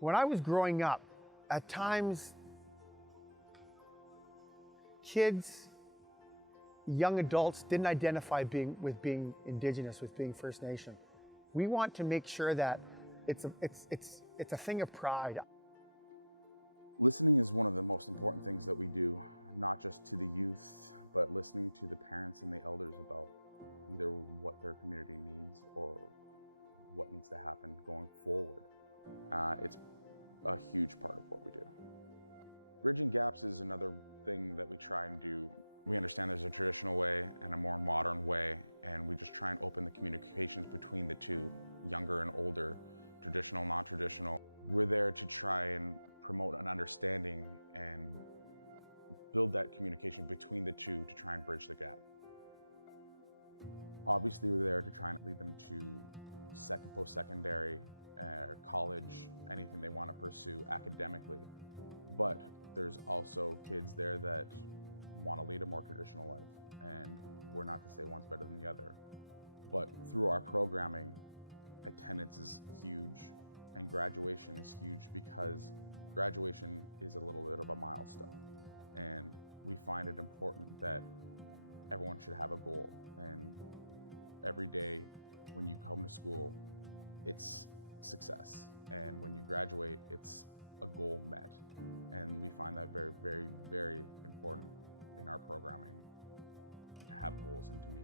When I was growing up, at times, kids, young adults didn't identify with being Indigenous, with being First Nation. We want to make sure that it's a thing of pride. Listening is one of the most important things that we do, not just to the youth, but listening to the parents and the elders about either what their community needs or what needs to happen going forward. It's a huge part of what we do. Bridging gaps is another thing that we try and do. We understand there's a traditional way and a more modern way, and we just try and open the communications between the two, younger and older, traditional, non-traditional. We're there to try and promote an understanding and build that communication between the two to try and bridge the gap. Obviously, we're there to try and lead them to post-secondary, college, anything they want to pursue academically. But there's also kids there that want to lead a more traditional life, and we're not to say one's better than the other. But through our programming, attendance is huge and graduation is huge, because graduation is a little bit of a milestone, and we find it important that everyone should have a goal, and every day when you come to school, it's success, and when you graduate, it's a goal met. And we find that very, very, very important in our programming, to have goals and to meet.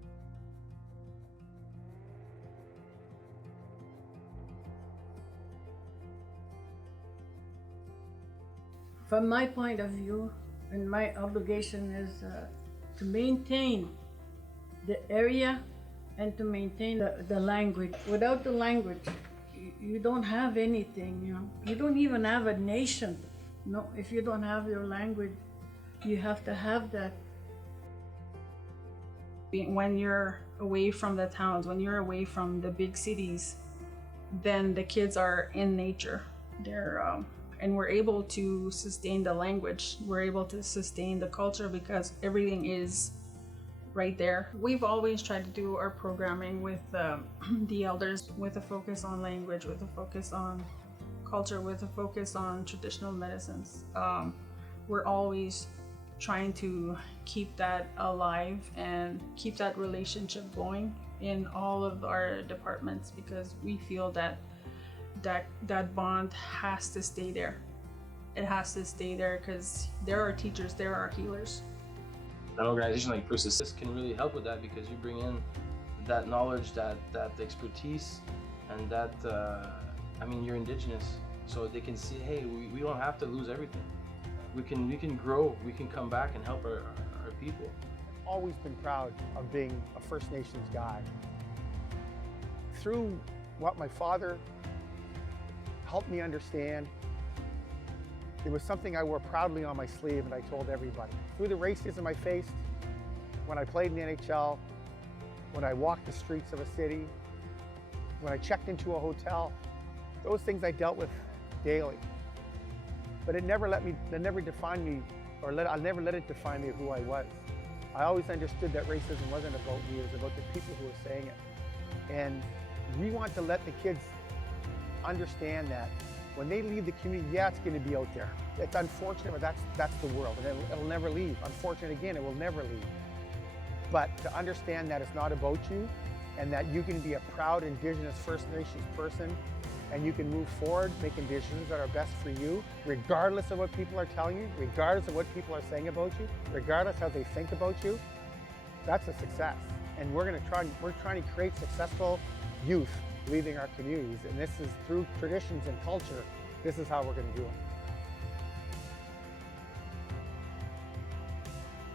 From my point of view, and my obligation is to maintain the area and to maintain the language. Without the language, you don't have anything, you know. You don't even have a nation. No, if you don't have your language, you have to have that. When you're away from the towns, when you're away from the big cities, then the kids are in nature. And we're able to sustain the language. We're able to sustain the culture because everything is right there. We've always tried to do our programming with the elders, with a focus on language, with a focus on culture, with a focus on traditional medicines. We're always trying to keep that alive and keep that relationship going in all of our departments, because we feel that bond has to stay there. It has to stay there because there are teachers, there are healers. An organization like First Assist can really help with that, because you bring in that knowledge, that expertise, and that, you're Indigenous, so they can see, hey, we don't have to lose everything. We can grow, we can come back and help our people. Always been proud of being a First Nations guy. Through what my father helped me understand, it was something I wore proudly on my sleeve, and I told everybody. Through the racism I faced when I played in the NHL, when I walked the streets of a city, when I checked into a hotel, those things I dealt with daily. But it never defined me, I'll never let it define me of who I was. I always understood that racism wasn't about me, it was about the people who were saying it. And we want to let the kids understand that when they leave the community, yeah, it's going to be out there. It's unfortunate, but that's the world, and it'll never leave. Unfortunate again, it will never leave. But to understand that it's not about you, and that you can be a proud Indigenous First Nations person, and you can move forward, making decisions that are best for you, regardless of what people are telling you, regardless of what people are saying about you, regardless how they think about you, that's a success. And we're trying to create successful youth leaving our communities, and this is through traditions and culture. This is how we're going to do it.